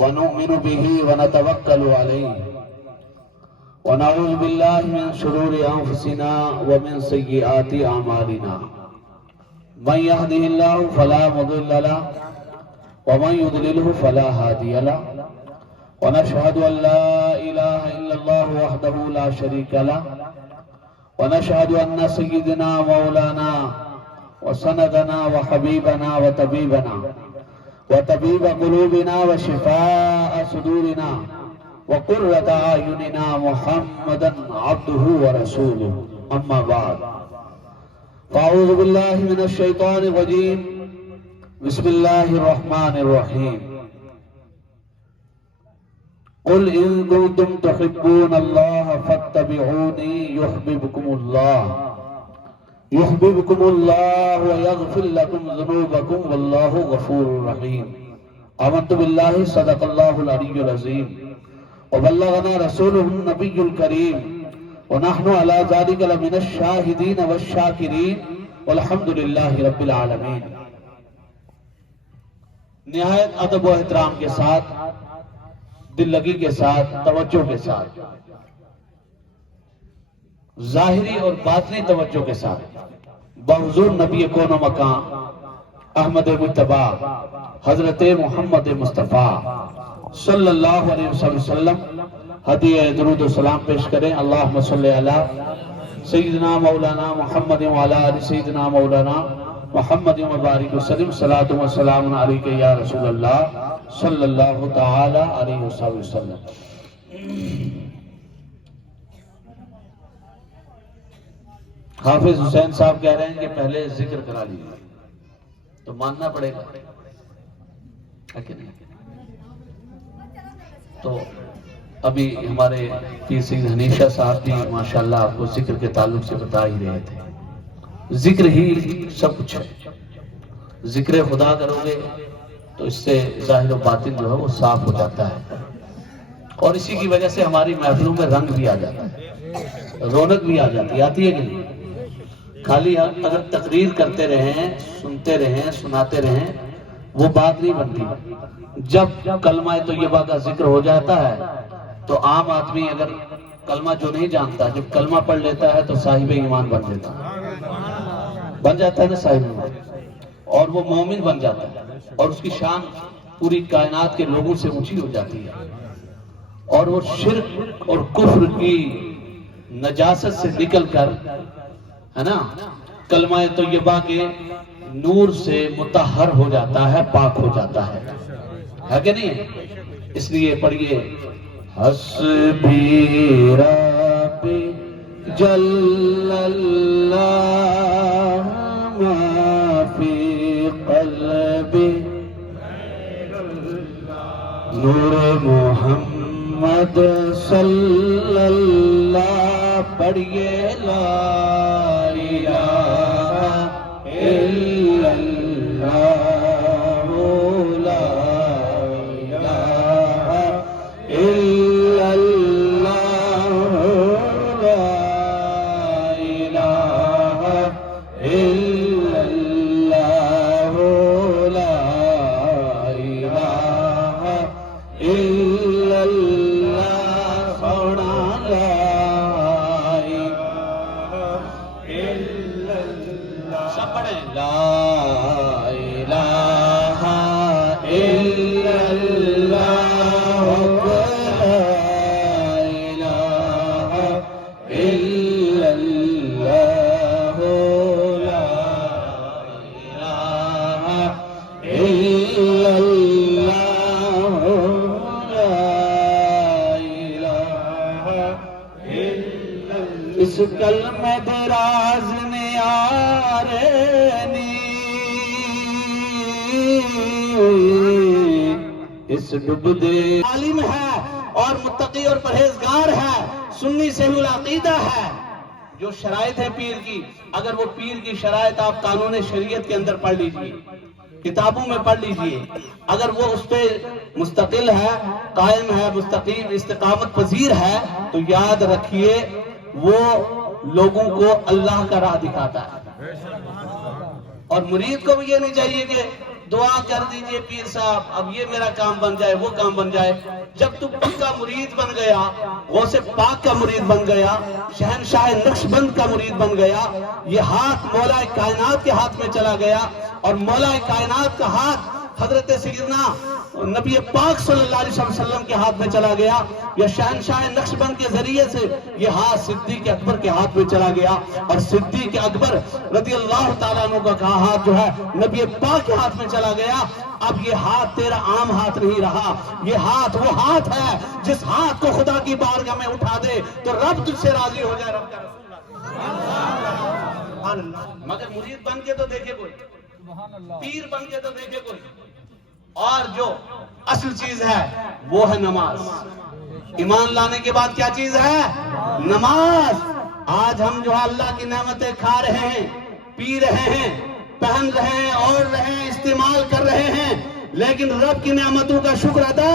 ونؤمن به ونتوكل عليه ونعوذ بالله من شرور أنفسنا ومن سيئات أعمالنا من يهده الله فلا مضل له ومن يضلله فلا هادي له ونشهد أن لا إله إلا الله وحده لا شريك له ونشهد أن سيدنا مولانا وسندنا وحبيبنا وطبيب قلوبنا وشفاء صدورنا وقرة أعيننا محمدا عبده ورسوله أما بعد فأعوذ بالله من الشيطان الرجيم بسم الله الرحمن الرحيم قل إن كنتم تحبون الله فاتبعوني يحببكم الله ويغفر لكم ذنوبكم والله غفور رحيم آمنت بالله صدق الله العلي العظيم وبلغنا رسوله النبي الكريم ونحن على ذلك لمن الشاهدين والشاكرين والحمد لله رب العالمين۔ نہایت ادب و احترام کے ساتھ، دل لگی کے ساتھ، توجہ کے ساتھ، ظاہری اور باطنی توجہ کے ساتھ بحضور نبی کون و مکان احمد مجتبی حضرت محمد مصطفیٰ صلی اللہ علیہ وسلم ہدیہ درود و سلام پیش کریں۔ اللہم صلی علی سیدنا مولانا محمد وعلی آل سیدنا مولانا محمد مبارک وسلم صلاۃ و سلام علیک یا رسول اللہ صلی اللہ تعالی علیہ وسلم۔ حافظ حسین صاحب کہہ رہے ہیں کہ پہلے ذکر کرا لیجیے، تو ماننا پڑے گا ہے کہ نہیں؟ تو ابھی ہمارے پیر سید حنیفہ صاحب بھی ماشاءاللہ آپ کو ذکر کے تعلق سے بتا ہی رہے تھے۔ ذکر ہی سب کچھ ہے، ذکر خدا کرو گے تو اس سے ظاہر و باطن جو ہے وہ صاف ہو جاتا ہے، اور اسی کی وجہ سے ہماری محفلوں میں رنگ بھی آ جاتا ہے، رونق بھی آ جاتی ہے، آتی ہے کہ نہیں؟ خالی اگر تقریر کرتے رہیں، سنتے رہیں، سناتے رہیں، وہ بات نہیں بنتی۔ جب کلمہ طیبہ کا ذکر ہو جاتا ہے تو عام آدمی اگر کلمہ جو نہیں جانتا جب کلمہ پڑھ لیتا ہے تو صاحب ایمان بن جاتا ہے نا صاحب ایمان، اور وہ مومن بن جاتا ہے، اور اس کی شان پوری کائنات کے لوگوں سے اونچی ہو جاتی ہے، اور وہ شرک اور کفر کی نجاست سے نکل کر ہے نا کلمہ طیبہ کے نور سے مطہر ہو جاتا ہے، پاک ہو جاتا ہے کہ نہیں؟ اس لیے پڑھیے حسبی ربی جل اللہ ما فی قلبی نور محمد صلی اللہ، پڑھیے لا الہ الا اللہ لا الہ الا اللہ لا الہ الا اللہ لا الہ الا اللہ سونا لا الہ الا اللہ، سب پڑھیں لا الہ الا اللہ لا الہ الا اللہ لا الہ الا اللہ لا الہ الا اللہ۔ اس کلمہ دراز نیارنی اس ڈبدے عالم ہے اور متقی اور پرہیزگار ہے، سنی صحیح العقیدہ ہے۔ جو شرائط ہے پیر کی، اگر وہ پیر کی شرائط آپ قانون شریعت کے اندر پڑھ لیجئے، کتابوں میں پڑھ لیجئے، اگر وہ اس پہ مستقل ہے، قائم ہے، مستقیم استقامت پذیر ہے، تو یاد رکھیے وہ لوگوں کو اللہ کا راہ دکھاتا ہے۔ اور مرید کو بھی یہ نہیں چاہیے کہ دعا کر دیجئے پیر صاحب اب یہ میرا کام بن جائے وہ کام بن جائے. جب تو پکا مرید بن گیا، غوث پاک کا مرید بن گیا، شہنشاہ نقشبند کا مرید بن گیا، یہ ہاتھ مولا کائنات کے ہاتھ میں چلا گیا، اور مولا کائنات کا ہاتھ حضرت سیدنا نبی پاک صلی اللہ علیہ وسلم کے ہاتھ میں چلا گیا، یا شہنشاہ نقشبند کے ذریعے سے یہ ہاتھ صدیق اکبر کے ہاتھ میں چلا گیا، اور صدیق اکبر رضی اللہ تعالیٰ عنہ کا ہاتھ جو ہے نبی پاک کے ہاتھ میں چلا گیا. اب یہ ہاتھ تیرا عام ہاتھ نہیں رہا، یہ ہاتھ وہ ہاتھ ہے جس ہاتھ کو خدا کی بارگاہ میں اٹھا دے تو رب تجھ سے راضی ہو جائے. رب کا رسول مگر مرید بن کے تو دیکھے کوئی، پیر بن کے تو دیکھے کوئی. اور جو اصل چیز ہے وہ ہے نماز. ایمان لانے کے بعد کیا چیز ہے؟ نماز. آج ہم جو اللہ کی نعمتیں کھا رہے ہیں، پی رہے ہیں، پہن رہے ہیں، اوڑھ رہے ہیں، استعمال کر رہے ہیں، لیکن رب کی نعمتوں کا شکر ادا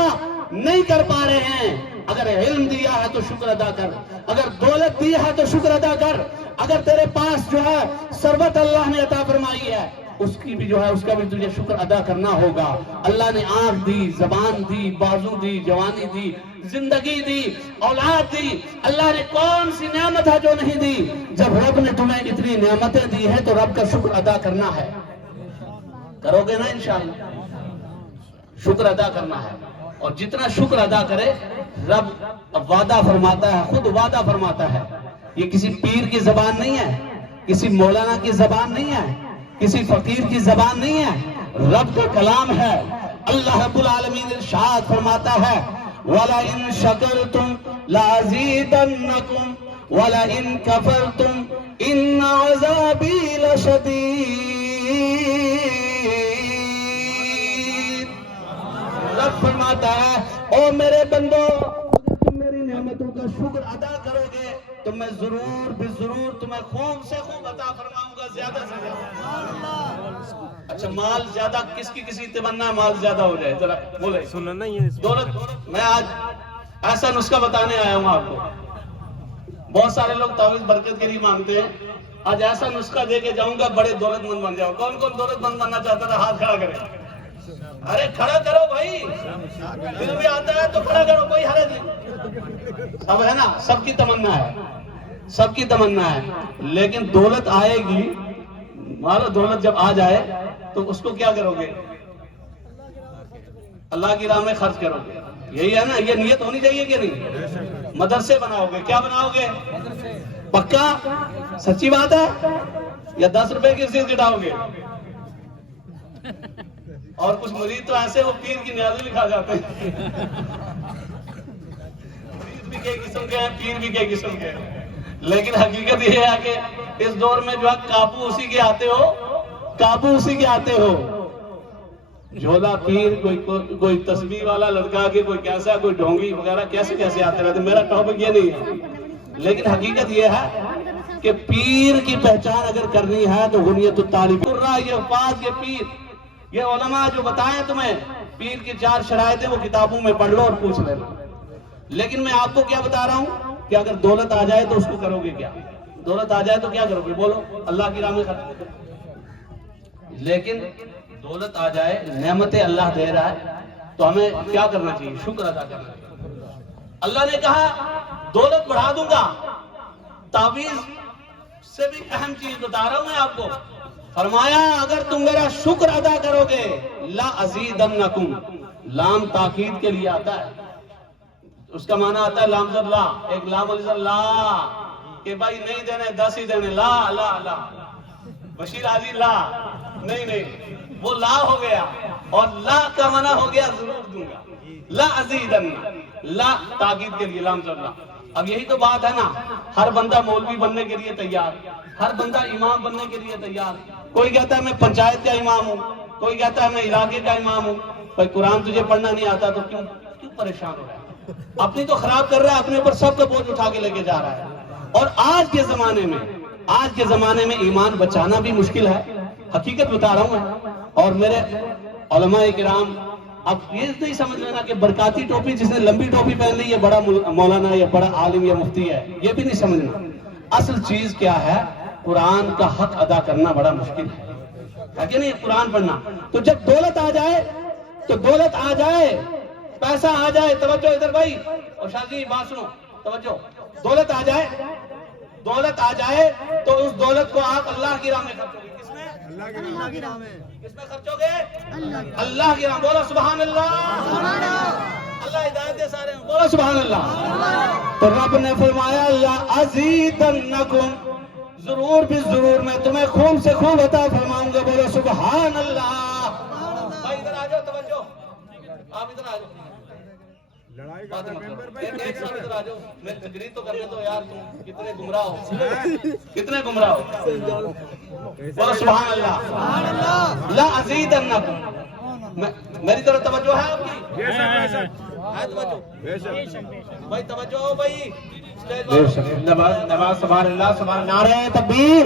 نہیں کر پا رہے ہیں. اگر علم دیا ہے تو شکر ادا کر، اگر دولت دی ہے تو شکر ادا کر، اگر تیرے پاس جو ہے ثروت اللہ نے عطا فرمائی ہے اس کی بھی جو ہے اس کا بھی تجھے شکر ادا کرنا ہوگا. اللہ نے آنکھ دی، زبان دی، بازو دی، جوانی دی، زندگی دی، اولاد دی. اللہ نے کون سی نعمت ہے جو نہیں دی؟ جب رب نے تمہیں اتنی نعمتیں دی ہیں تو رب کا شکر ادا کرنا ہے. کرو گے نا انشاءاللہ؟ شکر ادا کرنا ہے، اور جتنا شکر ادا کرے رب وعدہ فرماتا ہے، خود وعدہ فرماتا ہے. یہ کسی پیر کی زبان نہیں ہے، کسی مولانا کی زبان نہیں ہے، کسی فقیر کی زبان نہیں ہے، رب کا کلام ہے. اللہ رب العالمین ارشاد فرماتا ہے وَلَئِن شَكَرْتُمْ لَأَزِيدَنَّكُمْ وَلَئِن كَفَرْتُمْ إِنَّ عَذَابِي لَشَدِيدٌ. رب فرماتا ہے او میرے بندو، تم میری نعمتوں کا شکر ادا کرو گے تو میں ضرور بھی ضرور تمہیں خوب سے خوب عطا فرماؤں گا، زیادہ سے زیادہ. اچھا مال زیادہ کس کی کسی تمنا ہے مال زیادہ ہو جائے؟ ذرا بولے. دولت. میں آج ایسا نسخہ بتانے آیا ہوں آپ کو. بہت سارے لوگ تعویذ برکت کے لیے مانگتے ہیں. آج ایسا نسخہ دے کے جاؤں گا بڑے دولت مند بن جاؤ. کون کون دولت مند بننا چاہتا تھا؟ ہاتھ کھڑا کرے. ارے کھڑا کرو بھائی، دل میں آتا ہے تو کھڑا کرو، کوئی حرج نہیں. اب ہے نا سب کی تمنا ہے، سب کی تمنا ہے، لیکن دولت آئے گی. مانو دولت جب آ جائے تو اس کو کیا کرو گے؟ اللہ کی راہ میں خرچ کرو گے. یہی ہے نا، یہ نیت ہونی چاہیے کہ نہیں؟ مدرسے بناؤ گے. کیا بناؤ گے؟ پکا سچی بات ہے؟ یا 10 روپے کی رسید کٹاؤ گے؟ اور کچھ مرید تو ایسے وہ پیر کی نیازیں بھی کھا جاتے ہیں. مرید بھی کئی قسم کے ہیں، پیر بھی کئی قسم کے ہیں، لیکن حقیقت یہ ہے کہ اس دور میں جو ہے قابو اسی کے آتے ہو، قابو اسی کے آتے ہو. جھولا پیر، کوئی تسبیح والا لڑکا کے، کوئی کیسا، کوئی ڈھونگی وغیرہ کیسے کیسے آتے رہتے. میرا ٹاپک یہ نہیں ہے، لیکن حقیقت یہ ہے کہ پیر کی پہچان اگر کرنی ہے تو غنیت الطالب. یہ الفاظ، یہ پیر، یہ علماء جو بتائیں تمہیں پیر کی 4 شرائط وہ کتابوں میں پڑھ لو اور پوچھ لینا. لیکن میں آپ کو کیا بتا رہا ہوں کہ اگر دولت آ جائے تو اس کو کرو گے کیا؟ دولت آ جائے تو کیا کرو گے؟ بولو. اللہ کی راہ میں خرچ کرو. لیکن دولت آ جائے، نعمتیں اللہ دے رہا ہے تو ہمیں کیا کرنا چاہیے؟ شکر ادا کرنا چاہیے. اللہ نے کہا دولت بڑھا دوں گا. تعویذ سے بھی اہم چیز بتا رہا ہوں میں آپ کو. فرمایا اگر تم میرا شکر ادا کرو گے لا ازیدنکم. لام تاکید کے لیے آتا ہے، اس کا معنی آتا ہے لام زر لا. ایک لام علی زر لا کہ بھائی نہیں دینے 10 ہی دینے. لا لا لا بشیر علی لا نہیں، وہ لا ہو گیا، اور لا کا معنی ہو گیا ضرور دوں گا. لا ازیدن، لا تاکید کے لیے لام زر لا. اب یہی تو بات ہے نا، ہر بندہ مولوی بننے کے لیے تیار، ہر بندہ امام بننے کے لیے تیار. کوئی کہتا ہے میں پنچایت کا امام ہوں، کوئی کہتا ہے میں علاقے کا امام ہوں. بھائی قرآن تجھے پڑھنا نہیں آتا تو کیوں پریشان ہو رہا ہے؟ اپنی تو خراب کر رہا ہے، اپنے اوپر سب کا بوجھ اٹھا کے لے کے جا رہا ہے. اور آج کے زمانے میں ایمان بچانا بھی مشکل ہے. حقیقت بتا رہا ہوں میں. اور میرے علماء کرام اب یہ نہیں سمجھ لینا کہ برکاتی ٹوپی، جس نے لمبی ٹوپی پہن لی یہ بڑا مولانا یا بڑا عالم یا مفتی ہے، یہ بھی نہیں سمجھنا. اصل چیز کیا ہے؟ قرآن کا حق ادا کرنا بڑا مشکل ہے. ہے کہ نہیں قرآن پڑھنا. تو جب دولت آ جائے تو دولت آ جائے پیسہ آ جائے, توجہ ادھر بھائی اور شاہ جی بات سنو توجہ, دولت آ جائے تو اس دولت کو آپ اللہ کی راہ میں خرچو گے. کس میں؟ اللہ کی راہ میں. کس میں خرچو گے؟ اللہ کی راہ. بولو سبحان اللہ. اللہ ہدایت دے سارے, بولو سبحان اللہ. تو رب نے فرمایا لَأَزِيدَنَّكُمْ, ضرور بھی ضرور میں تمہیں خوب سے خوب عطا فرماؤں گا. بولو سبحان اللہ. بھائی ادھر آ جاؤ, توجہ آپ ادھر آ جاؤ. ایک ساتھ ادھر آ جاؤ, میں تقریر تو کرنے دو یار. تم کتنے گمراہ ہو. بولو سبحان اللہ. لَأَزِيدَنَّكُمْ, میری طرف توجہ ہے آپ کی؟ ہے توجہ بھائی, توجہ ہو بھائی. نواز سبحان اللہ. سبحان نعرہ تکبیر,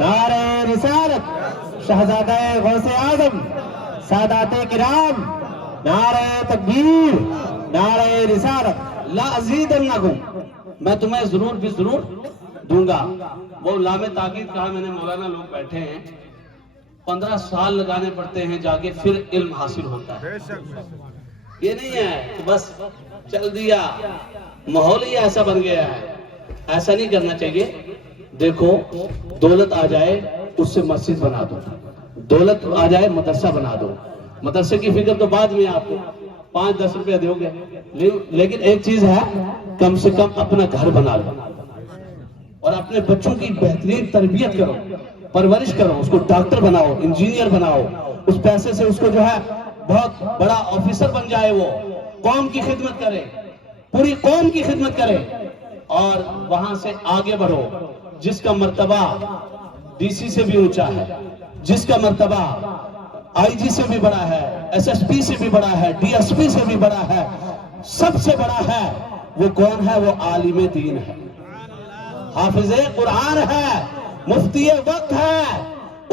نعرہ رسالت, شہزادہ غوث اعظم, سادات کرام, نعرہ تکبیر, نعرہ رسالت. لَأَزِيدَنَّكُمْ, میں تمہیں ضرور بھی ضرور دوں گا. وہ لام تاکید کہا میں نے. مولانا لوگ بیٹھے ہیں 15 سال لگانے پڑتے ہیں جا کے پھر علم حاصل ہوتا ہے. یہ نہیں ہے کہ بس چل دیا, ماحول ہی ایسا بن گیا ہے. ایسا نہیں کرنا چاہیے. دیکھو دولت آ جائے اس سے مسجد بنا دو, دولت آ جائے مدرسہ بنا دو. مدرسے کی فکر تو بعد میں آپ کو 5-10 روپے دو گے, لیکن ایک چیز ہے, کم سے کم اپنا گھر بنا لو اور اپنے بچوں کی بہترین تربیت کرو, پرورش کرو, اس کو ڈاکٹر بناؤ, انجینئر بناؤ. اس پیسے سے اس کو جو ہے بہت بڑا آفیسر بن جائے, وہ قوم کی خدمت کرے, پوری قوم کی خدمت کرے, اور وہاں سے آگے بڑھو. جس کا مرتبہ ڈی سی سے بھی اونچا ہے, جس کا مرتبہ آئی جی سے بھی بڑا ہے, ایس ایس پی سے بھی بڑا ہے, ڈی ایس پی سے بھی بڑا ہے, سب سے بڑا ہے, وہ کون ہے؟ وہ عالم دین ہے, حافظ قرآن ہے, مفتی وقت ہے.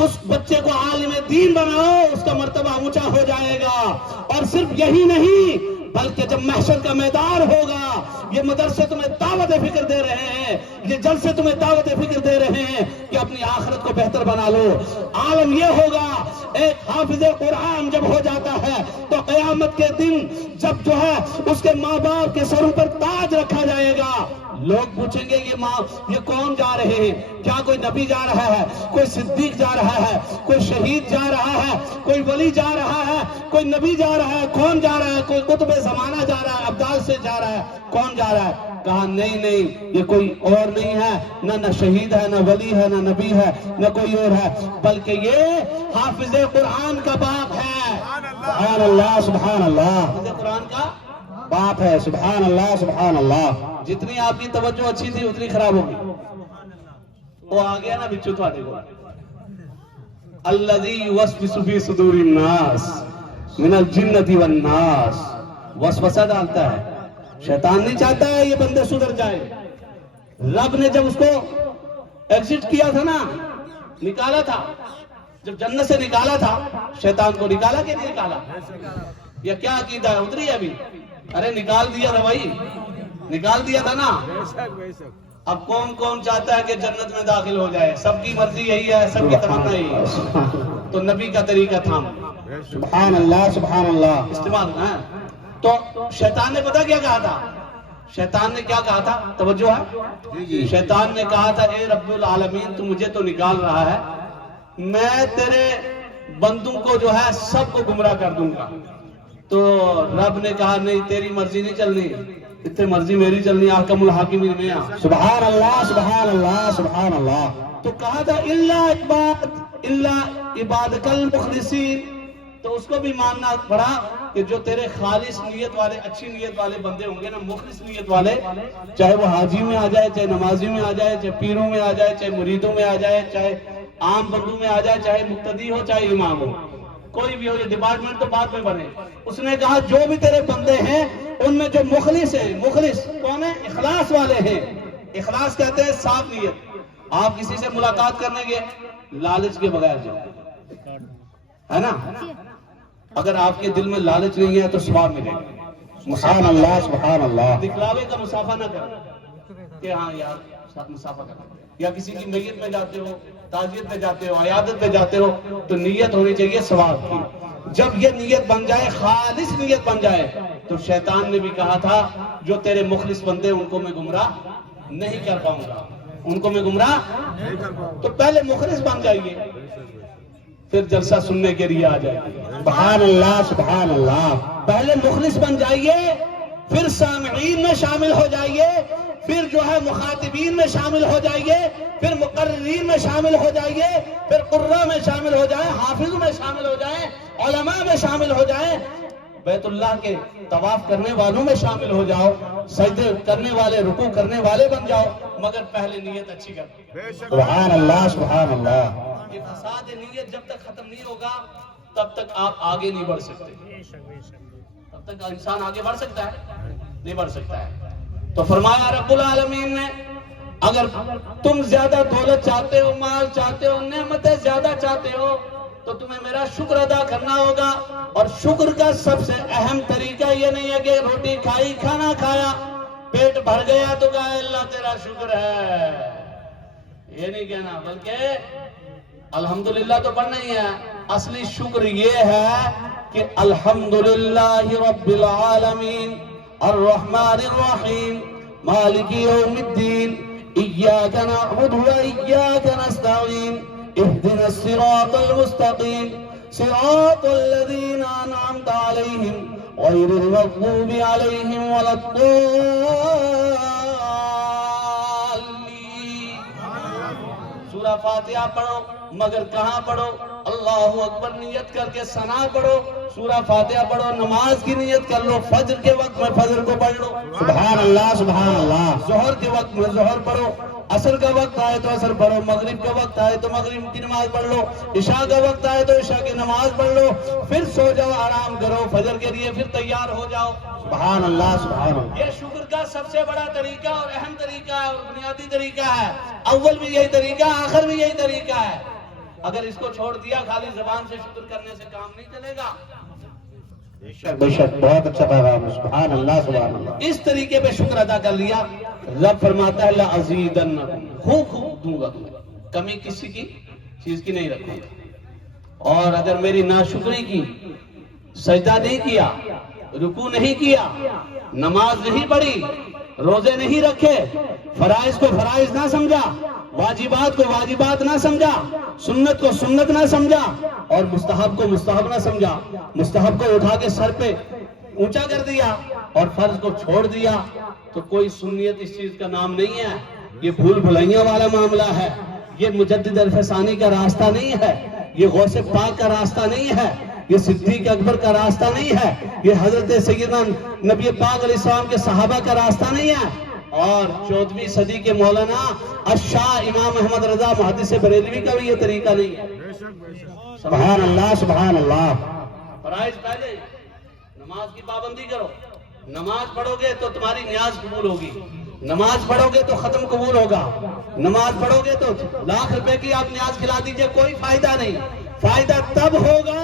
اس بچے کو عالم دین بناؤ, اس کا مرتبہ اونچا ہو جائے گا. اور صرف یہی نہیں بلکہ جب محشر کا میدان ہوگا, یہ مدرسے تمہیں دعوت فکر دے رہے ہیں, یہ جلسے تمہیں دعوت فکر دے رہے ہیں کہ اپنی آخرت کو بہتر بنا لو. عالم یہ ہوگا, ایک حافظ قرآن جب ہو جاتا ہے تو قیامت کے دن جب جو ہے اس کے ماں باپ کے سروں پر تاج رکھا جائے گا, لوگ پوچھیں گے یہ کون جا رہے ہیں؟ کیا کوئی نبی جا رہا ہے, کوئی صدیق جا رہا ہے, کوئی شہید جا رہا ہے, کوئی ولی جا رہا ہے, کوئی نبی جا رہا ہے؟ کون جا رہا ہے؟ کوئی قطب زمانہ جا رہا ہے, ابدال سے جا رہا ہے, کون جا رہا ہے؟ کہا نہیں, یہ کوئی اور نہیں ہے, نہ شہید ہے, نہ ولی ہے, نہ نبی ہے, نہ کوئی اور ہے, بلکہ یہ حافظ قرآن کا باپ ہے. سبحان اللہ. سبحان اللہ. حافظ قرآن کا باپ ہے. سبحان اللہ. سبحان اللہ. جتنی آپ کی توجہ اچھی تھی اتنی خراب ہوگی. وہ آ گیا نا بچوں تھوڑے کو, الذی یوسوس فی صدور الناس من الجنۃ والناس. وسوسہ ڈالتا ہے, شیطان نہیں چاہتا ہے یہ بندے سدھر جائے. رب نے جب اس کو ایگزٹ کیا تھا نا, نکالا تھا, جب جنت سے نکالا تھا, شیطان کو نکالا کہ نہیں نکالا؟ یہ کیا عقیدہ ہے؟ اتری ابھی؟ ارے نکال دیا تھا بھائی, نکال دیا تھا نا. اب کون کون چاہتا ہے کہ جنت میں داخل ہو جائے؟ سب کی مرضی یہی ہے, سب کی تمنا یہی ہے. تو نبی کا طریقہ تھا سبحان اللہ. سبحان اللہ. استعمال ہے. تو شیطان نے پتا کیا کہا تھا؟ شیطان نے کیا کہا تھا؟ توجہ ہے. شیطان نے کہا تھا اے رب العالمین, تو مجھے تو نکال رہا ہے, میں تیرے بندوں کو جو ہے سب کو گمراہ کر دوں گا. تو رب نے کہا نہیں, تیری مرضی نہیں چلنی, اتنے مرضی میری چلنی. احکم الحاکمین میں سبحان اللہ. سبحان اللہ. سبحان اللہ. تو کہا تھا الا عبادک المخلصین. تو اس کو بھی ماننا پڑا کہ جو تیرے خالص نیت والے, اچھی نیت والے بندے ہوں گے نا, مخلص نیت والے, چاہے وہ حاجی میں آ جائے, چاہے نمازی میں آ جائے, چاہے پیروں میں آ جائے, چاہے مریدوں میں آ جائے, چاہے عام بندوں میں آ جائے, چاہے مقتدی ہو, چاہے امام ہو, کوئی بھی ہو, یہ ڈپارٹمنٹ تو بعد میں بنے. اس نے کہا جو بھی تیرے بندے ہیں ان میں جو مخلص ہیں, مخلص کون ہے؟ اخلاص والے ہیں. اخلاص کہتے ہیں صاف نیت. آپ کسی سے ملاقات کرنے گے لالچ کے بغیر جاؤ, ہے نا. اگر آپ کے دل میں لالچ نہیں ہے تو ثواب ملے گا. سبحان اللہ. سبحان اللہ. دکھلاوے کا مسافہ نہ کرو کہ ہاں یار مسافہ کرنا. یا کسی کی میت میں جاتے ہو، تعزیت میں جاتے ہو، عیادت میں جاتے ہو، تو نیت ہونی چاہیے ثواب کی. جب یہ نیت بن جائے، خالص نیت بن جائے، تو شیطان نے بھی کہا تھا جو تیرے مخلص بندے ان کو میں گمراہ نہیں کر پاؤں گا، ان کو میں گمراہ. تو پہلے مخلص بن جائیے، پھر جلسہ سننے کے لیے آ جائیے. سبحان اللہ سبحان اللہ. پہلے مخلص بن جائیے، پھر سامعین میں شامل ہو جائیے، پھر جو ہے مخاطبین میں شامل ہو جائیے، پھر مقررین میں شامل ہو جائیے، پھر قراء میں شامل ہو جائیں، حافظ میں شامل ہو جائیں، علماء میں شامل ہو جائیں، بیت اللہ کے طواف کرنے والوں میں شامل ہو جاؤ، سجدے کرنے والے، رکوع کرنے والے بن جاؤ، مگر پہلے نیت اچھی کر. سبحان اللہ سبحان اللہ. یہ فساد نیت جب تک ختم نہیں ہوگا تب تک آپ آگے نہیں بڑھ سکتے. تب تک انسان آگے بڑھ سکتا ہے؟ نہیں بڑھ سکتا ہے. تو فرمایا رب العالمین نے اگر تم زیادہ دولت چاہتے ہو، مال چاہتے ہو، نعمتیں زیادہ چاہتے ہو، تو تمہیں میرا شکر ادا کرنا ہوگا. اور شکر کا سب سے اہم طریقہ یہ نہیں ہے کہ روٹی کھائی، کھانا کھایا، پیٹ بھر گیا تو کہا اللہ تیرا شکر ہے، یہ نہیں کہنا، بلکہ الحمدللہ تو پڑھنا ہی ہے. اصلی شکر یہ ہے کہ الحمدللہ رب العالمین الرحمن الرحیم مالک یوم الدین ایاک نعبد و ایاک نستعین اہدنا الصراط المستقیم صراط الذین انعمت علیہم غیر المغضوب علیہم ولا الضالین. سورہ فاتحہ پڑھو، مگر کہاں پڑھو؟ اللہ اکبر نیت کر کے ثنا پڑھو. سورہ فاتحہ پڑھو، نماز کی نیت کر لو، فجر کے وقت میں فجر کو پڑھ لو، سبحان اللہ سبحان اللہ. ظہر کے وقت میں ظہر پڑھو، عصر کا وقت آئے تو عصر پڑھو، مغرب کا وقت آئے تو مغرب کی نماز پڑھ لو، عشاء کا وقت آئے تو عشاء کی نماز پڑھ لو، پھر سو جاؤ، آرام کرو، فجر کے لیے پھر تیار ہو جاؤ. سبحان اللہ سبحان اللہ. یہ شکر کا سب سے بڑا طریقہ اور اہم طریقہ ہے اور بنیادی طریقہ ہے. اول بھی یہی طریقہ ہے، آخر بھی یہی طریقہ ہے. اگر اس کو چھوڑ دیا، خالی زبان سے شکر کرنے سے کام نہیں چلے گا. بے شک بہت اچھا پیغام ہے. سبحان اللہ سبحان اللہ. اس طریقے پہ شکر ادا کر لیا، رب فرماتا ہے لَأَزِيدَنَّكُمْ، خوب خوب دوں گا تمہیں، کمی کسی کی چیز کی نہیں رکھوں گا. اور اگر میری ناشکری کی، سجدہ نہیں کیا، رکوع نہیں کیا، نماز نہیں پڑھی، روزے نہیں رکھے، فرائض کو فرائض نہ سمجھا، واجبات کو واجبات نہ سمجھا، سنت کو سنت نہ سمجھا، اور مستحب کو مستحب نہ سمجھا، مستحب کو اٹھا کے سر پہ اونچا کر دیا اور فرض کو چھوڑ دیا، تو کوئی سنیت اس چیز کا نام نہیں ہے. یہ بھول بھلائیاں والا معاملہ ہے. یہ مجدد الفسانی کا راستہ نہیں ہے، یہ غوث پاک کا راستہ نہیں ہے، یہ صدیق اکبر کا راستہ نہیں ہے، یہ حضرت سیدنا نبی پاک علیہ السلام کے صحابہ کا راستہ نہیں ہے. اور 14ویں صدی کے مولانا الشاہ امام احمد رضا محدث بریلوی کا بھی یہ طریقہ نہیں ہے. سبحان اللہ سبحان اللہ. فرائض پہلے، نماز کی پابندی کرو. نماز پڑھو گے تو تمہاری نیاز قبول ہوگی، نماز پڑھو گے تو ختم قبول ہوگا، نماز پڑھو گے تو لاکھ روپے کی آپ نیاز کھلا دیجئے، کوئی فائدہ نہیں. فائدہ تب ہوگا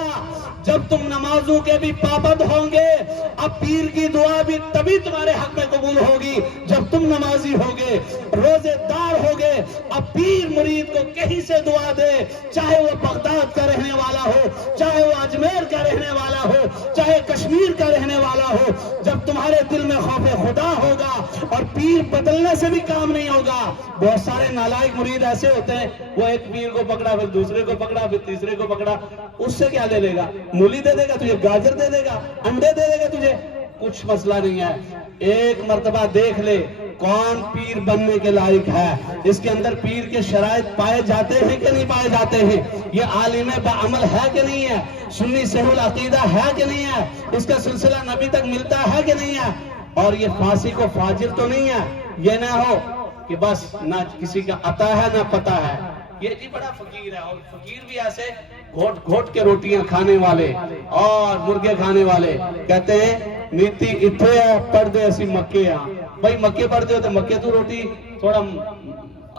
جب تم نمازوں کے بھی پابند ہوں گے. اب پیر کی دعا بھی تبھی تمہارے حق میں قبول ہوگی جب تم نمازی ہوگے، روزے دار ہوگے. اب پیر مرید کو کہیں سے دعا دے، چاہے وہ بغداد کا رہنے والا ہو، چاہے وہ اجمیر کا رہنے والا ہو، چاہے کشمیر کا رہنے والا ہو، جب تمہارے دل میں خوف خدا ہوگا اور پیر بدلنے سے بھی کام نہیں ہوگا. بہت سارے نالائق مرید ایسے ہوتے ہیں، وہ ایک پیر کو پکڑا، پھر دوسرے کو پکڑا، پھر تیسرے کو پکڑا، اس سے کیا لے لے گا؟ مولی دے دے گا تجھے، گاجر دے دے گا، انڈے دے دے گا تجھے، کچھ مسئلہ نہیں ہے. ایک مرتبہ دیکھ لے کون پیر بننے کے لائق ہے، اس کے اندر پیر کے شرائط پائے جاتے ہیں کہ نہیں پائے جاتے ہیں، یہ عالم بعمل ہے کہ نہیں ہے، سنی صحیح العقیدہ ہے کہ نہیں ہے، اس کا سلسلہ نبی تک ملتا ہے کہ نہیں ہے، اور یہ فاسق و فاجر تو نہیں ہے. یہ نہ ہو کہ بس نہ کسی کا عطا ہے نہ پتہ ہے، یہ جی بڑا فقیر ہے، اور فقیر بھی ایسے گھوٹ گھوٹ کے روٹیاں کھانے والے اور مرغے کھانے والے. کہتے ہیں نیتی اتھے ہے پڑھ دے اسی مکے ہاں. بھائی مکے پڑھ دے ہو تو مکے تو روٹی تھوڑا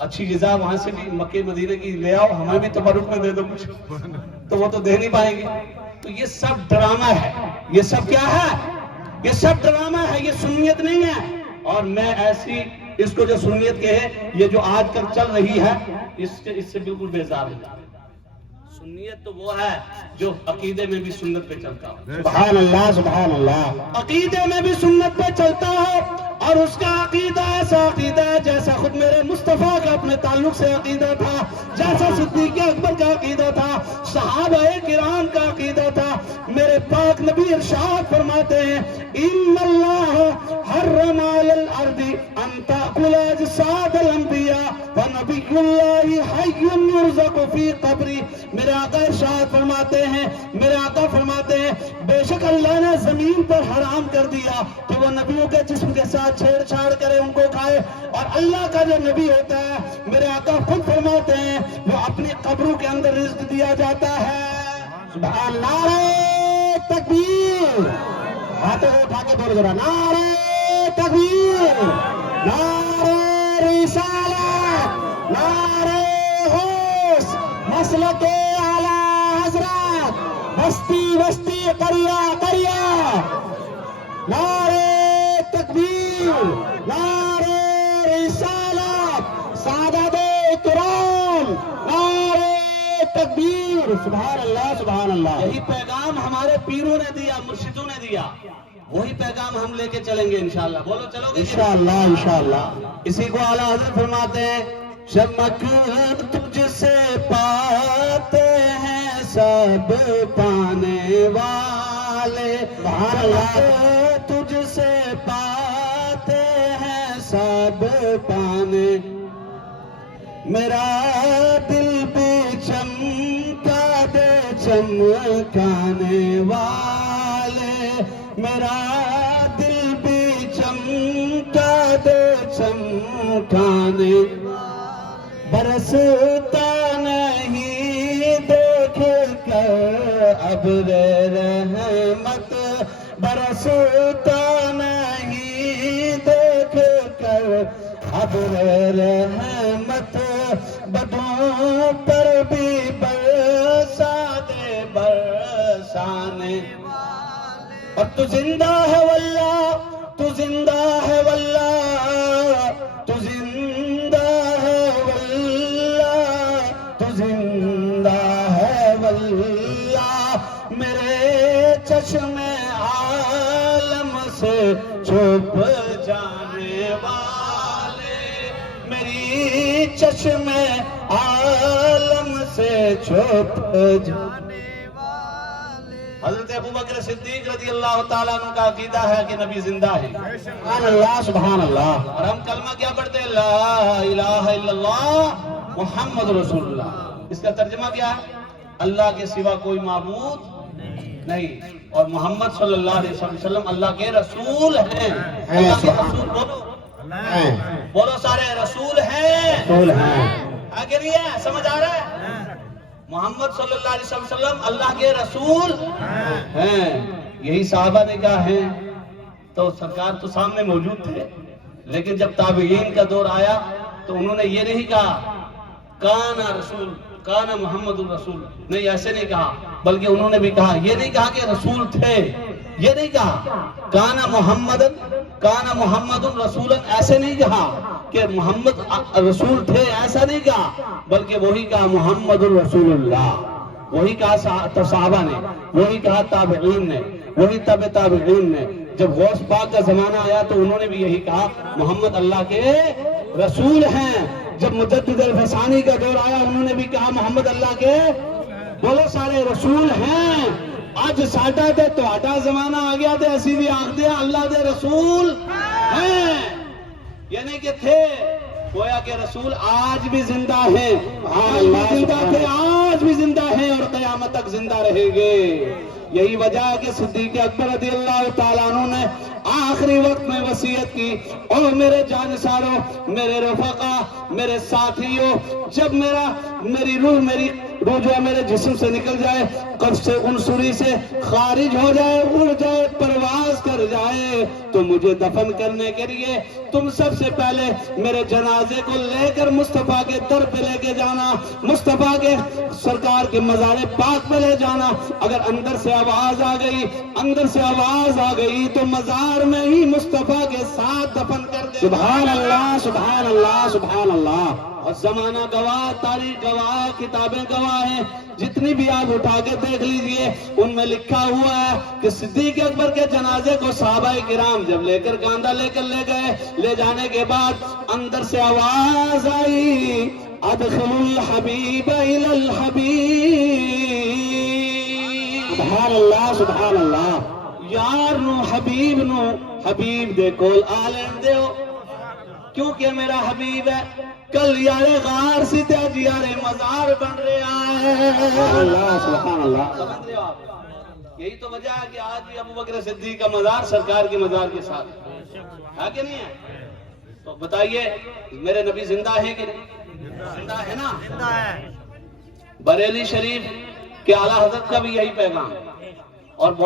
اچھی غذا وہاں سے بھی مکے مدینے کی لے آؤ، ہمیں بھی تبرک میں دے دو کچھ، تو وہ تو دے نہیں پائیں گے. تو یہ سب ڈرامہ ہے. یہ سب کیا ہے؟ یہ سب ڈرامہ ہے، یہ سنیت نہیں ہے. اور میں ایسی اس کو جو سنیت کہے، یہ جو آج کل چل رہی ہے اس سے بالکل بیزار ہے۔ سنیت تو وہ ہے جو عقیدے میں بھی سنت پہ چلتا ہو، سبحان اللہ سبحان اللہ، عقیدے میں بھی سنت پہ چلتا ہو، اور اس کا عقیدہ ایسا عقیدہ ہے جیسا خود میرے مصطفیٰ کا اپنے تعلق سے عقیدہ تھا، جیسا صدیق اکبر کا عقیدہ تھا، صحابہ کرام کا عقیدہ تھا۔ میرے پاک نبی ارشاد فرماتے ہیں ان اللہ حرم علی الارض ان تاکل اجساد الانبیاء ونبی اللہ حی یرزق فی قبری۔ میرے آقا ارشاد فرماتے ہیں، میرے آقا فرماتے ہیں بے شک اللہ نے زمین پر حرام کر دیا کہ وہ نبیوں کے جسم کے ساتھ چھیڑ چھاڑ کرے، ان کو کھائے، اور اللہ کا جو نبی ہوتا ہے میرے آقا خود فرماتے ہیں وہ اپنی قبروں کے اندر رزق دیا جاتا ہے۔ سبحان اللہ، نعرہ تکبیر، ہاتھوں کو اٹھا کے بولو ذرا، نعرہ تکبیر، نعرہ رسالت، نعرہ غوث، مسلک اعلی حضرت، بستی بستی قریہ قریہ، نعرہ تکبیر، نعرہ رسالت، سادات کرام، نعرہ تکبیر، سبحان اللہ سبحان اللہ۔ یہی پیغام ہمارے پیروں نے دیا، مرشدوں نے دیا، وہی پیغام ہم لے کے چلیں گے انشاءاللہ۔ بولو چلو گے انشاءاللہ انشاءاللہ۔ اسی کو اعلیٰ حضرت فرماتے ہیں چمک تجھ سے پاتے ہیں سب پانے والے، سبحان اللہ، تجھ سے پاتے ہیں سب پانے، میرا دل بھی چمکا دے چمکانے والے، میرا دل بھی چمکا دے چمکانے، برستا نہیں دیکھ کر ابر رحمت، برستا نہیں دیکھ کر ابر رحمت، بدوں پر بھی برسا دے برسانے، اور تو زندہ ہے واللہ، تو زندہ ہے واللہ، تو زندہ ہے واللہ، تو زندہ ہے واللہ، میرے چشم عالم سے چھپ جانے والے، میری چشم عالم سے چھپ جانے والے۔ حضرت ابوبکر صدیق رضی اللہ تعالیٰ عنہ کا عقیدہ ہے کہ نبی زندہ ہے، سبحان اللہ سبحان اللہ۔ اور ہم کلمہ کیا پڑھتے ہیں؟ لا الہ الا اللہ محمد رسول اللہ۔ اس کا ترجمہ کیا ہے؟ اللہ کے سوا کوئی معبود نہیں، اور محمد صلی اللہ علیہ وسلم اللہ کے رسول ہیں۔ اللہ کے رسول بولو، بولو سارے، رسول ہیں، رسول ہیں، آگے نہیں ہے، سمجھ آ رہا ہے؟ محمد صلی اللہ علیہ وسلم اللہ کے رسول ہیں۔ یہی صحابہ نے کہا ہے، تو سرکار تو سامنے موجود تھے، لیکن جب تابعین کا دور آیا تو انہوں نے یہ نہیں کہا کانا رسول، کانا محمد الرسول، نہیں ایسے نہیں کہا، بلکہ انہوں نے بھی کہا، یہ نہیں کہا کہ رسول تھے، یہ نہیں کہا کانا محمد الرسول، ایسے نہیں کہا کہ محمد رسول تھے، ایسا نہیں کہا، بلکہ وہی کہا محمد الرسول اللہ، وہی کہا صحابہ نے، وہی کہا تابعین نے، وہی تابعین نے۔ جب غوث پاک کا زمانہ آیا تو انہوں نے بھی یہی کہا محمد اللہ کے رسول ہیں۔ جب مجدد الفسانی کا دور آیا انہوں نے بھی کہا محمد اللہ کے، بولو سارے، رسول ہیں۔ آج ساڈا تے تہاڈا زمانہ آ گیا تے اسی بھی آخدے اللہ دے رسول ہیں، یعنی کہ تھے، گویا کہ رسول آج بھی زندہ ہیں، آج بھی زندہ تھے، آج بھی زندہ ہیں، اور قیامت تک زندہ رہیں گے۔ یہی وجہ ہے کہ صدیق اکبر رضی اللہ تعالیٰ عنہ نے آخری وقت میں وصیت کی، اور میرے جانثاروں، میرے رفقا، میرے ساتھیوں، جب میری روح جو ہے میرے جسم سے نکل جائے، قبض سے عنصری سے خارج ہو جائے، اڑ جائے، پرواز کر جائے، تو مجھے دفن کرنے کے لیے تم سب سے پہلے میرے جنازے کو لے کر مصطفیٰ کے در پہ لے کے جانا، مصطفیٰ کے سرکار کے مزار پاک پہ لے جانا۔ اگر اندر سے آواز آ گئی تو مزار میں ہی مصطفیٰ کے ساتھ دفن کر دے سبحان اللہ سبحان اللہ سبحان اللہ. اور زمانہ گواہ، تاریخ گواہ، کتابیں گواہ ہیں. جتنی بھی آپ اٹھا کے دیکھ لیجئے ان میں لکھا ہوا ہے کہ صدیق اکبر کے جنازے کو صحابہ کرام جب لے کر کاندھا لے کر لے گئے، لے جانے کے بعد اندر سے آواز آئی ادخلوا الحبیب الی الحبیب. سبحان اللہ سبحان اللہ. یار نو حبیب نو حبیب دے کول آ لین دیو، کیونکہ میرا حبیب ہے. کل یارے غار سی تے اج یارے مزار بن رہا ہے. سبحان اللہ سبحان اللہ. سمجھ رہے ہو آپ؟ یہی تو وجہ ہے کہ آج بھی ابو بکر صدیق کا مزار سرکار کی مزار کے ساتھ ہے کہ نہیں ہے؟ تو بتائیے میرے نبی زندہ ہے کہ نہیں؟ زندہ ہے نا. زندہ ہے. بریلی شریف کے اعلیٰ حضرت کا بھی یہی پیغام اور بہت